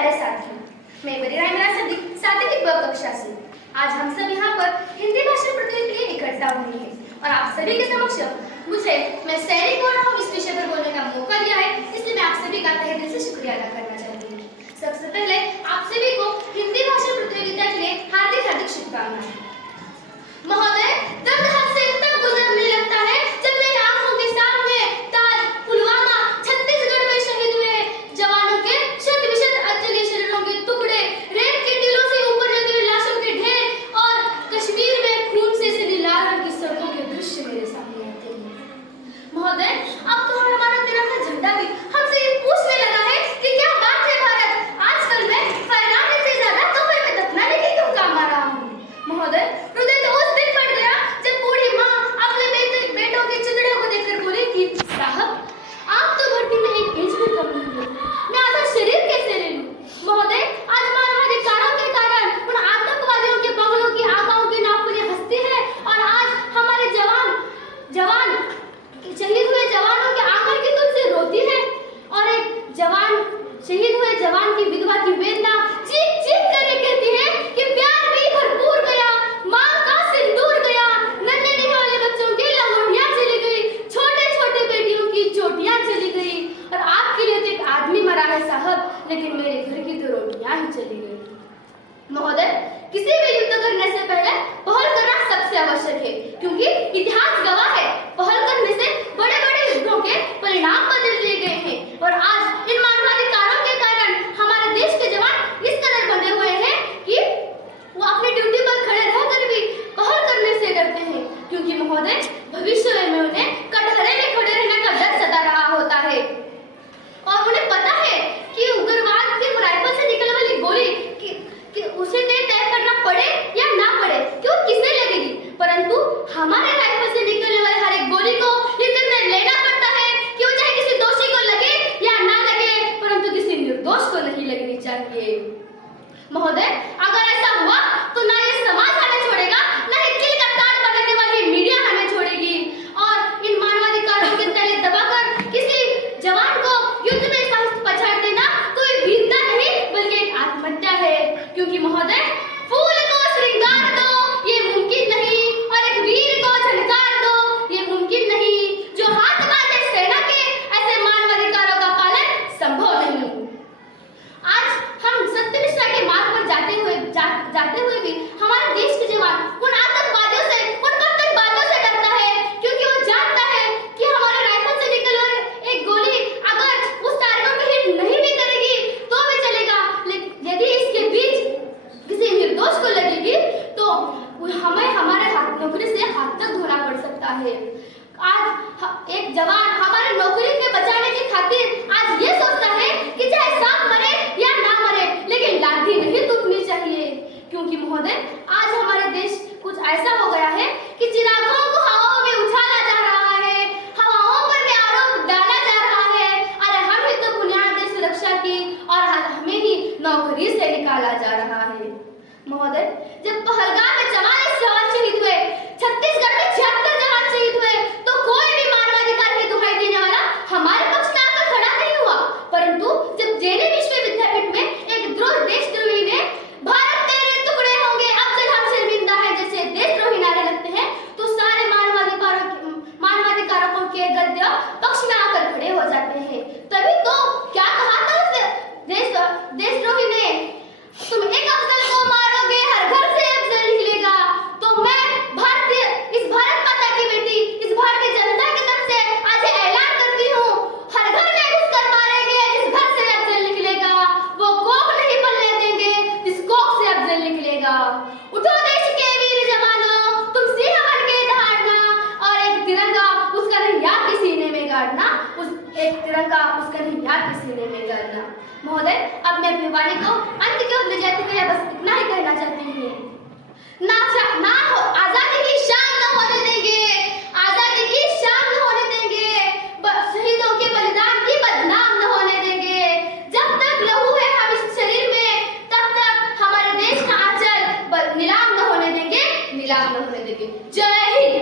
प्यारे साथियों, मैं बरीराय मेरा साथी ब कक्षा से आज हम सब यहाँ पर हिंदी भाषा प्रतियोगिता के लिए इकट्ठा हुए हैं और आप सभी के समक्ष मुझे मैं सैनिक बोल रहा हूँ इस विषय पर बोलने का मौका दिया है, इसलिए मैं आप सभी का तहे दिल से शुक्रिया अदा करना चाहती हूँ। सबसे पहले आप सभी को हिंदी भाषा प्रतियोगिता के लिए हार्दिक शुभकामनाएं। महोदय, दर्द हद से तब गुजरने लगता है जब मेरी आंखों के सामने ताज, पुलवामा, छत्तीसगढ़ में शहीद हुए जवानों के शत विशत अजली शरीरों के टुकड़े, रेत के टीलों से ऊपर जलती हुई लाशों के ढेर और कश्मीर में खून से सनी लाल रंग की सड़कों के दृश्य मेरे सामने आते हैं। महोदय, अब तो हमारा तिरंगा झंडा भी हमसे ये पूछने लगा है कि क्या बात है भारत, आजकल मैं फहराने से ज्यादा तोहफे में दफनाने के क्यों काम आ रहा हूँ। महोदय, हृदय तो उस दिन फट गया जब बूढ़ी माँ अपने बेटों के चितड़े को देखकर बोली कि साहब, आप तो भर्ती में एक इंच भी कम नहीं हुए, मैं आधा शरीर कैसे ले लूं। महोदय, आज मानवाधिकारों के कारण उन आतंकवादियों के बंगलों की आगाओं की नापुरी हस्ती है और आज हमारे जवान शहीद हुए जवानों के आंगन की तुलसी रोती है और एक शहीद हुए जवान की विधवा की वेदना चीख चीख कर कहती है कि प्यार भी भरपूर गया, मां का सिंदूर गया, नन्हे निहाले बच्चों की लंगोटियां चली गई, छोटे छोटे बेटियों की चोटियां चली गई और आपके लिए तो एक आदमी मरा है साहब, लेकिन मेरे घर की तो रोटियां ही चली गई। महोदय, किसी भी युद्ध करने से पहले पहल करना सबसे आवश्यक है, क्योंकि इतिहास गवाह है पहल करने से बड़े बड़े युद्धों के परिणाम बदल दिए गए हैं और आज इन मानवाधिकारों के कारण हमारे देश के जवान इस कदर बंधे हुए हैं कि वो अपनी ड्यूटी पर खड़े रहकर भी पहल करने से डरते हैं, क्योंकि महोदय भविष्य में उन्हें कटघरे में खड़े रहने का डर सता रहा होता है और उन्हें पता है कि उग्रवाद की राइफल से निकलने वाली गोली कि उसे तय करना पड़े या ना पड़े, क्यों किसे लगेगी, परंतु हमारे राइफल से निकलने वाली हर एक गोली को ये निर्णय लेना पड़ता है कि वो चाहे किसी दोषी को लगे या ना लगे, परंतु किसी निर्दोष को नहीं लगनी चाहिए। महोदय, अगर ऐसा हुआ तो ना ये समाज हमें छोड़ेगा, ना ही किल का तार पकड़ने वाली मीडिया हमें छोड़ेगी और इन मानवाधिकारों के तले दबाकर किसी जवान को युद्ध में पछाड़ देना कोई वीरता नहीं बल्कि एक आत्महत्या है, क्योंकि महोदय फूल को श्रृंगार दो ये मुमकिन नहीं और एक वीर को झनकार दो ये मुमकिन नहीं, जो हाथ बांधे सेना के ऐसे मानवाधिकारों का पालन संभव नहीं। आज हम सत्यनिष्ठा के मार्ग पर जाते हुए भी हमारे देश के जवान उन आतंकवादियों से, उन आतंकवादियों से डरता है, क्योंकि वो जानता है कि हमारे राइफल से निकलने एक गोली अगर उस टारगेट को हिट नहीं भी करेगी तो भी चलेगा, लेकिन यदि इसके बीच किसी निर्दोष को लगेगी तो हमें हमारे नौकरी से हाथ तक धोना पड़ सकता है। आज एक जवान हमारे नौकरी के बचाने की खातिर आज ये सोचता है कि चाहे सांप मरे या ना मरे, लेकिन लाठी नहीं टूटनी चाहिए, क्योंकि महोदय आज हमारे देश कुछ ऐसा हो गया है कि चिरागों को हवाओं में उछाला जा रहा है, हवाओं पर भी आरोप डाला जा रहा है, अरे हम ही तो बुनियाद देश सुरक्षा की और हमें ही नौकरी से निकाला जा रहा है। महोदय, जब पहलगाम में 44 जवान शहीद हुए, छत्तीसगढ़ में 76 जवान शहीद हुए, तो कोई भी मानवाधिकार की दुहाई देने वाला हमारे पक्ष में आकर खड़ा नहीं हुआ, परंतु जब जेने विश्वविद्यापीठ में एक देशद्रोही ने भारत तेरे टुकड़े होंगे अब से हम शर्मिंदा है जैसे देशद्रोही नारे लगते हैं, तो सारे मानवाधिकारों के गद्य पक्ष में आकर खड़े हो जाते हैं। तभी तो क्या कहा था उस देशद्रोही ने, तुम एक अफजल को मारोगे हर घर से अफजल निकलेगा, तो मैं इस भारत माता की बेटी, इस भारतीय जनता की तरफ से आज ऐलान करती हूँ, हर घर में घुसकर मारेंगे जिस घर से अफजल निकलेगा, वो कोख नहीं पलने देंगे जिस कोख से अफजल निकलेगा। उठो देश के वीर जवानों, तुम सिंह बन के दहाड़ना और एक तिरंगा उसका नहीं याद के सीने में गाड़ना, एक तिरंगा उसका नहीं याद के सीने में गाड़ना। महोदय, अब मैं अपनी वाणी को अंत की ओर ले जाते हुए बस इतना ही कहना चाहती हूँ, ना हो आजादी की शान न होने देंगे, आजादी की शान न होने देंगे, शहीदों के बलिदान की बदनाम न होने देंगे, जब तक लहू है हम इस शरीर में तब तक हमारे देश का आंचल नीलाम न होने देंगे, नीलाम न होने देंगे। जय हिंद।